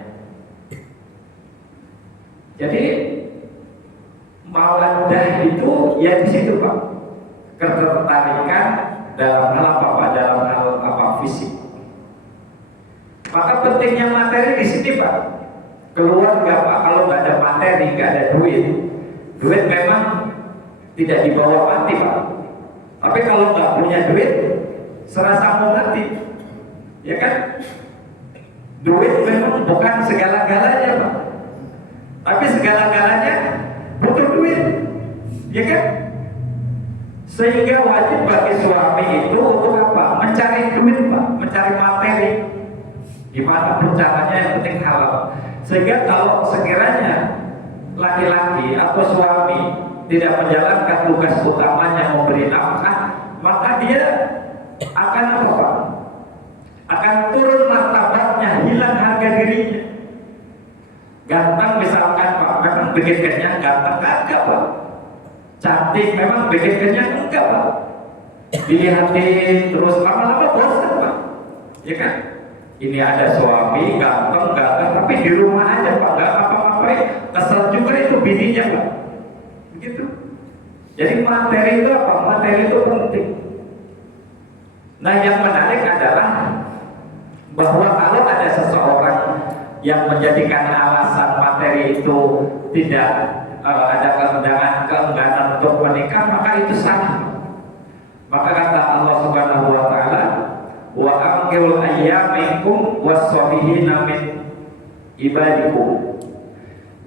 Jadi mawaddah itu ya di situ Pak, ketertarikan dalam hal apa Pak? Dalam hal apa? Fisik. Maka pentingnya materi di sini Pak. Keluarga Pak, kalau nggak ada materi, nggak ada duit memang tidak dibawa mati Pak. Tapi kalau nggak punya duit, serasa mau mati, ya kan? Duit memang bukan segala-galanya Pak. Tapi segala-galanya butuh duit, ya kan? Sehingga wajib bagi suami itu untuk apa? Mencari duit Pak, mencari materi. Gimana pun caranya yang penting halal. Sehingga kalau sekiranya laki-laki atau suami tidak menjalankan tugas utamanya memberi nafkah, maka dia akan apa Pak? Akan turun martabatnya, hilang harga dirinya. Ganteng misalkan Pak, memang bikin kenyang, ganteng enggak Pak. Cantik memang bikin kenyang enggak Pak. Dilihatin terus lama-lama bosan Pak, ya kan? Ini ada suami ganteng, tapi di rumah aja Pak, nggak apa-apa, kesel juga itu bininya Pak, begitu. Jadi materi itu apa? Materi itu penting. Nah yang menarik adalah bahwa kalau ada seseorang yang menjadikan alasan materi itu tidak ada keengganan untuk menikah, maka itu salah. Maka kata Allah Subhanahu Wa Taala, wa aqil ayyamikum was-solihina min ibadikum,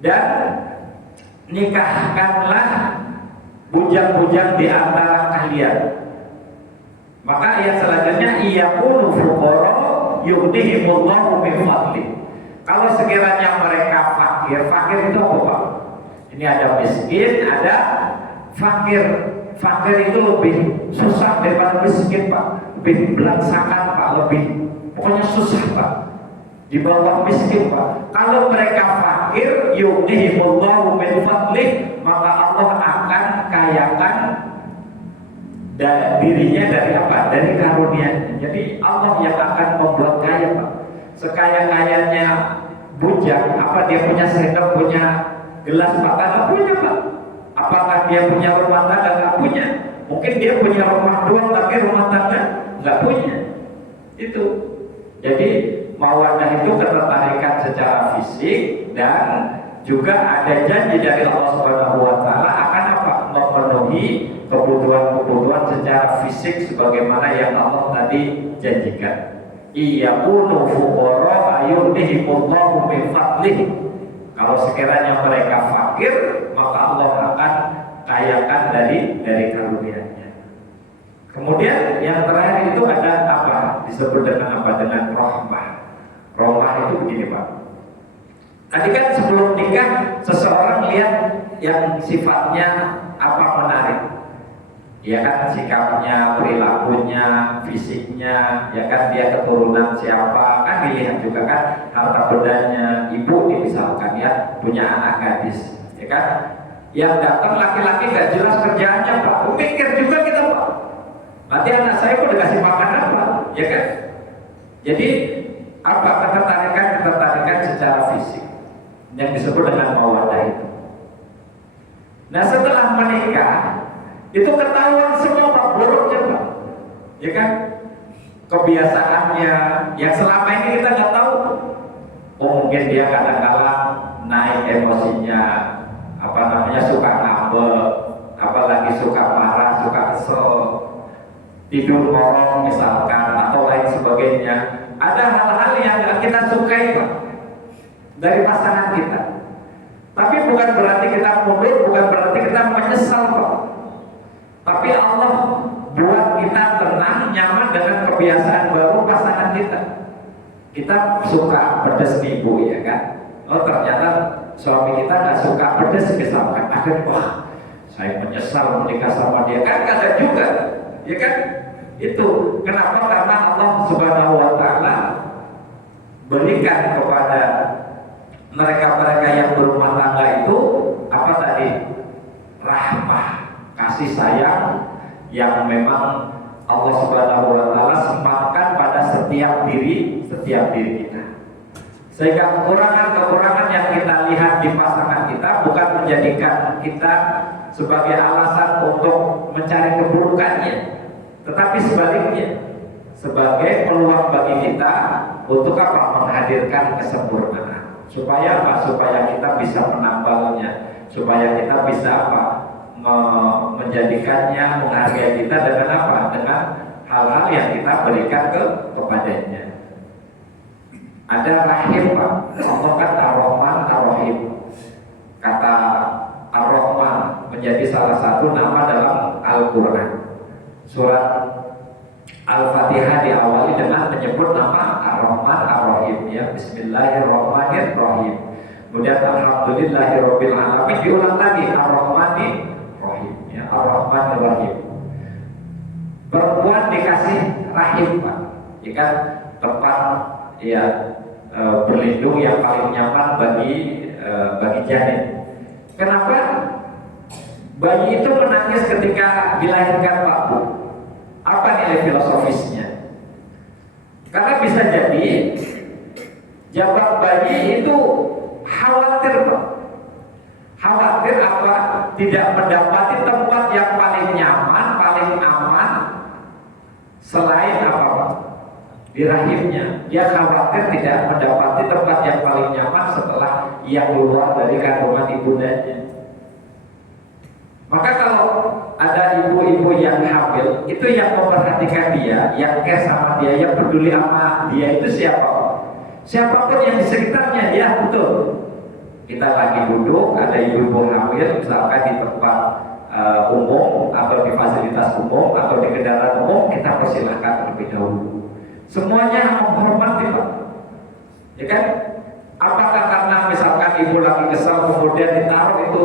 dan nikahkanlah bujang-bujang di antara kalian. Maka ayat selanjutnya iyakunu fuqara yughnihimullahu min fadli. Kalau sekiranya mereka fakir, fakir itu apa Pak? Ini ada miskin, ada fakir. Fakir itu lebih susah daripada miskin Pak, lebih belangsakan Pak, lebih pokoknya susah Pak, di bawah miskin Pak. Kalau mereka fakir, yughnihimullahu min fadlih, maka Allah akan kayakan dan dirinya dari apa? Dari karunia. Jadi Allah yang akan membuat kaya Pak. Sekaya-kayanya bujang, apa dia punya sendok, punya gelas Pak? Tidak punya Pak. Apakah dia punya rumah tangga? Nggak punya. Mungkin dia punya rumah doang, tapi rumah tangga nggak punya. Itu. Jadi mawaddah itu ketertarikan secara fisik dan juga ada janji dari Allah Subhanahu Wa Taala akan apa? Memenuhi kebutuhan-kebutuhan secara fisik sebagaimana yang Allah tadi janjikan. Iyakunu fuqara yughnihimullahu min fadlih. Kalau sekiranya mereka fakir, maka Allah akan kayakan dari karunia-Nya. Kemudian yang terakhir itu ada apa? Disebut dengan apa? Dengan rahmah. Rahmah itu begini Pak. Tadi kan sebelum nikah seseorang lihat yang sifatnya apa menarik. Ya kan, sikapnya, perilakunya, fisiknya, ya kan, dia keturunan siapa, kan dilihat juga kan, harta bendanya, ibu nih misalkan ya, punya anak gadis, ya kan, yang datang laki-laki gak jelas kerjaannya Pak, mikir juga kita Pak, nanti anak saya pun dikasih makan apa, ya kan, jadi apa ketertarikan secara fisik, yang disebut dengan mawaddah itu. Nah setelah menikah, itu ketahuan semua Pak, buruknya Pak, ya kan, kebiasaannya yang selama ini kita nggak tahu. Oh mungkin dia kadang-kadang naik emosinya, apa namanya, suka ngambek, apalagi suka marah, suka kesel, tidur ngorong misalkan atau lain sebagainya. Ada hal-hal yang nggak kita sukai Pak dari pasangan kita. Tapi bukan berarti kita mundur, bukan berarti kita menyesal Pak. Tapi Allah buat kita tenang, nyaman dengan kebiasaan baru pasangan kita. Kita suka pedas nih Bu, ya kan? Oh ternyata suami kita nggak suka pedas misalkan. Akhirnya wah, saya menyesal menikah sama dia. Kan ada juga, ya kan? Itu kenapa? Karena Allah Subhanahu Wa Taala berikan kepada mereka-mereka yang berumah tangga itu apa tadi? Rahmah, kasih sayang yang memang Allah Subhanahu Wa Taala sempatkan pada setiap diri kita. Sehingga kekurangan-kekurangan yang kita lihat di pasangan kita bukan menjadikan kita sebagai alasan untuk mencari keburukannya, tetapi sebaliknya sebagai peluang bagi kita untuk apa? Menghadirkan kesempurnaan. Supaya apa? Supaya kita bisa menambalnya, supaya kita bisa apa? Menjadikannya, menghargai kita dengan apa? Dengan hal-hal yang kita berikan kepadanya. Ada rahim Pak, Allah kan Ar-Rahman Ar-Rahim. Kata Ar-Rahman menjadi salah satu nama dalam Al-Quran. Surat Al-Fatihah diawali dengan menyebut nama Ar-Rahman Ar-Rahim, ya, Bismillahirrahmanirrahim. Kemudian Alhamdulillahirabbil alamin, diulang lagi Ar-Rahmanir-Rahim, ya, Ar-Rahmanir-Rahim. Perempuan dikasih rahim Pak, ya kan, tempat ya berlindung yang paling nyaman bagi janin. Kenapa bayi itu menangis ketika dilahirkan Pak Bu? Apa nilai filosofisnya? Karena bisa jadi jabang bayi itu khawatir Pak. Khawatir apa? Tidak mendapati tempat yang paling nyaman, paling aman selain apa Pak? Di rahimnya. Dia khawatir tidak mendapati tempat yang paling nyaman setelah ia keluar dari kandungan ibundanya. Maka kalau ada ibu-ibu yang hamil, itu yang memperhatikan dia, yang care sama dia, yang peduli sama dia itu siapa? Siapapun yang di sekitarnya, ya betul. Kita lagi duduk, ada ibu-ibu hamil, misalkan di tempat umum atau di fasilitas umum atau di kendaraan umum, kita persilahkan terlebih dahulu. Semuanya menghormati Pak. Ya kan? Apakah karena misalkan ibu lagi kesal kemudian ditaruh itu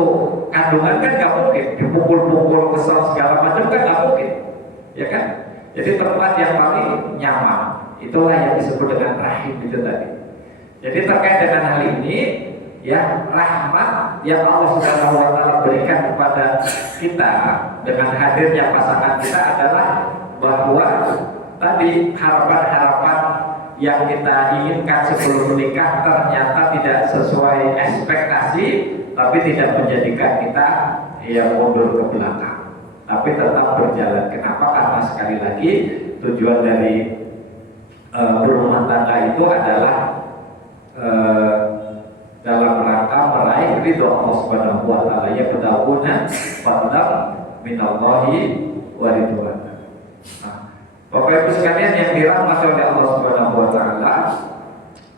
kandungan, kan nggak mungkin, dipukul-pukul kesal segala macam kan nggak mungkin, ya kan? Jadi tempat yang paling nyaman, itulah yang disebut dengan rahim itu tadi. Jadi terkait dengan hal ini, ya rahmat yang Allah Subhanahu wa Ta'ala berikan kepada kita dengan hadirnya pasangan kita adalah bahwa tadi harapan-harapan yang kita inginkan sebelum menikah ternyata tidak sesuai ekspektasi, tapi tidak menjadikan kita mundur ke belakang, tapi tetap berjalan. Kenapa? Karena sekali lagi tujuan dari berumah tangga itu adalah dalam rangka meraih ridho Allah Subhanahu wa Ta'ala, ya bedahuna fadlan minallahi wa ridwan. Bapak Ibu sekalian yang dirahmati oleh Allah Subhanahu wa Ta'ala,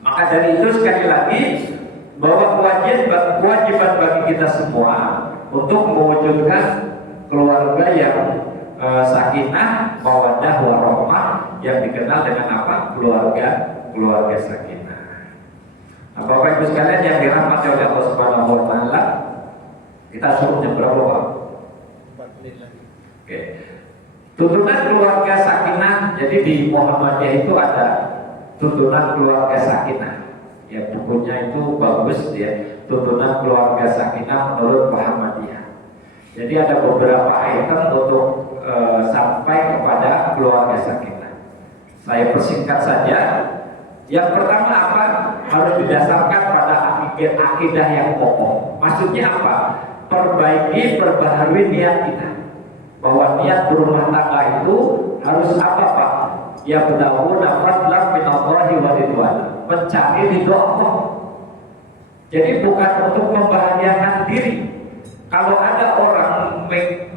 maka dari itu sekali lagi bahwa kewajiban bagi kita semua untuk mewujudkan keluarga yang sakinah, mawaddah, warahmah, yang dikenal dengan apa? Keluarga sakinah. Nah, Bapak Ibu sekalian yang dirahmati oleh Allah Subhanahu wa Ta'ala, kita suruh jam berapa Pak? 4 menit lagi. Oke. Tuntunan keluarga sakinah, jadi di Muhammadiyah itu ada tuntunan keluarga sakinah. Ya, bukunya itu bagus ya, tuntunan keluarga sakinah menurut Muhammadiyah. Jadi ada beberapa item untuk sampai kepada keluarga sakinah. Saya persingkat saja. Yang pertama apa? Harus didasarkan pada akidah yang kokoh. Maksudnya apa? Perbaharui niat kita. Bahwa niat berumah tangga itu harus apa Pak? Ya bedahuna fadlan minallahi wa ridwan, mencari ridho Allah. Jadi bukan untuk membahagiakan diri. Kalau ada orang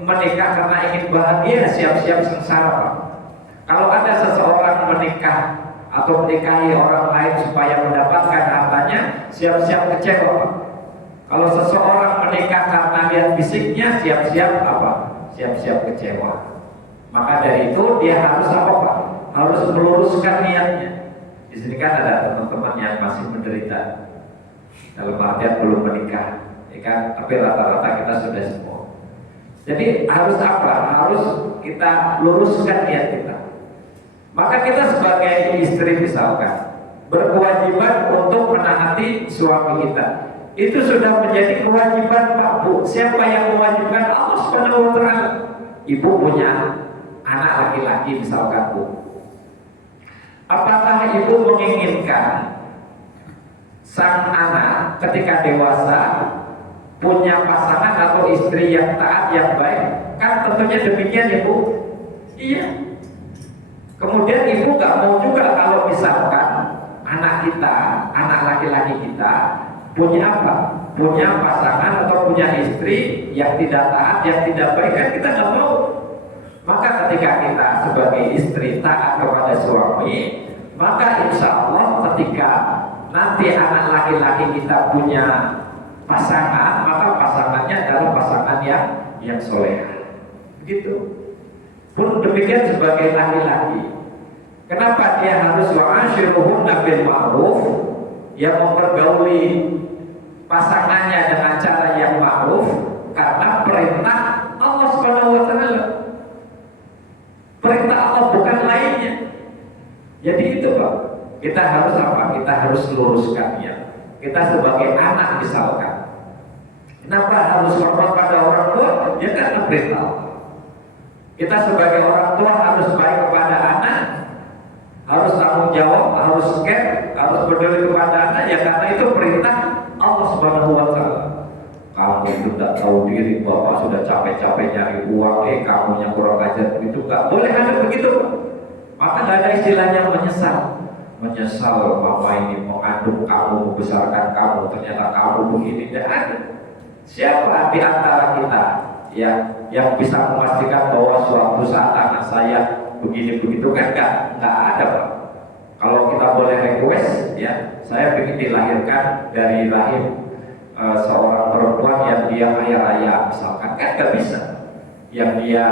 menikah karena ingin bahagia, siap-siap sengsara Pak. Kalau ada seseorang menikah atau menikahi orang lain supaya mendapatkan hartanya, siap-siap kecewa Pak. Kalau seseorang menikah karena lihat fisiknya, siap-siap apa? Siap-siap kecewa. Maka dari itu dia harus apa Pak? Harus meluruskan niatnya. Di sini kan ada teman-teman yang masih menderita, dalam artian belum menikah, ya kan? Tapi rata-rata kita sudah semua. Jadi harus apa? Harus kita luruskan niat kita. Maka kita sebagai istri misalkan berkewajiban untuk menaati suami kita. Itu sudah menjadi kewajiban Pak Bu. Siapa yang mewajibkan? Allah Subhanahu wa Ta'ala. Ibu punya anak laki-laki misalkan Bu. Apakah ibu menginginkan sang anak ketika dewasa punya pasangan atau istri yang taat, yang baik? Kan tentunya demikian ya Bu. Iya. Kemudian ibu gak mau juga kalau misalkan anak kita, anak laki-laki kita punya apa? Punya pasangan atau punya istri yang tidak taat, yang tidak baik, kan kita nggak mau. Maka ketika kita sebagai istri taat kepada suami, maka insya Allah ketika nanti anak laki-laki kita punya pasangan, maka pasangannya adalah pasangan yang soleh. Begitu. Pun demikian sebagai laki-laki. Kenapa dia harus wa'ashiruhunna bil ma'ruf, yang mempergauli pasangannya dengan cara yang ma'ruf? Karena perintah Allah Subhanahu wa Ta'ala. Perintah Allah bukan lainnya. Jadi itu Pak, kita harus apa? Kita harus luruskan ya. Kita sebagai anak misalkan, kenapa harus hormat pada orang tua? Ya karena perintah Allah. Kita sebagai orang tua harus baik kepada anak, harus tanggung jawab, harus care, harus peduli kepada anak, ya karena itu perintah Allah Subhanahu wa Ta'ala. Kamu itu tidak tahu diri, bapak sudah capek-capek nyari uang, kamu yang kurang ajar begitu, gak boleh ada begitu. Maka gak ada istilahnya menyesal mama ini mengandung kamu, membesarkan kamu, ternyata kamu begini. Tidak ada. Siapa di antara kita yang bisa memastikan bahwa suatu saat anak saya begini begitu? Kan nggak ada Pak. Kalau kita boleh request ya, saya ingin dilahirkan dari rahim seorang perempuan yang dia kaya raya misalkan, kan nggak bisa. yang dia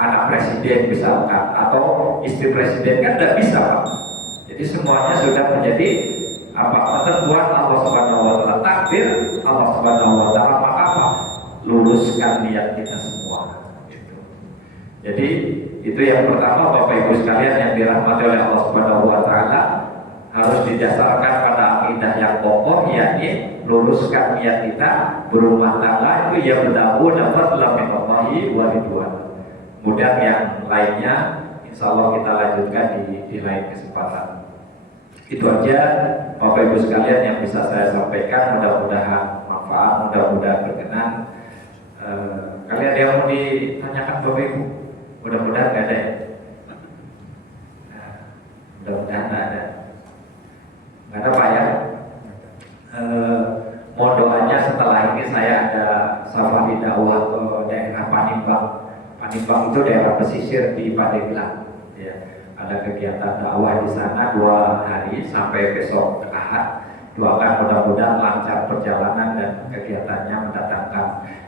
anak presiden misalkan atau istri presiden, kan tidak bisa Pak. Jadi semuanya sudah menjadi ketentuan Allah Subhanahu wa taala, takdir Allah Subhanahu wa taala. Maka apa? Luruskan niat kita semua gitu. Jadi itu yang pertama Bapak Ibu sekalian yang dirahmati oleh Allah Subhanahu wa taala, harus didasarkan pada akidah yang kokoh, yakni luruskan niat kita berumah tangga itu ya berdakwah dapat minallahi wa ridwan. Kemudian yang lainnya insya Allah kita lanjutkan di lain kesempatan. Itu aja Bapak Ibu sekalian yang bisa saya sampaikan, mudah-mudahan manfaat, mudah-mudahan berkenan. Kalian ada yang mau ditanyakan Bapak Ibu? Mudah-mudahan nggak ada ya? Mudah-mudahan nggak ada. Nggak ada Pak ya? Mohon doanya setelah ini saya ada safari dakwah ke daerah Panimbang. Panimbang itu daerah pesisir di Pandeglang. Ya, ada kegiatan dakwah di sana 2 hari sampai besok Ahad. Doakan mudah-mudahan lancar perjalanan dan kegiatannya mendatangkan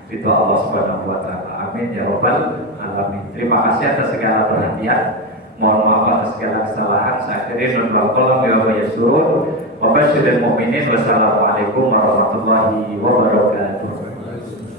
ridho Allah Subhanahu wa taala. Amin ya rabbal alamin. Terima kasih atas segala perhatian. Mohon maaf atas segala kesalahan. Saya akhiri nurul qalam wa yasurun. Wabasyiril mu'minin. Wassalamualaikum warahmatullahi wabarakatuh.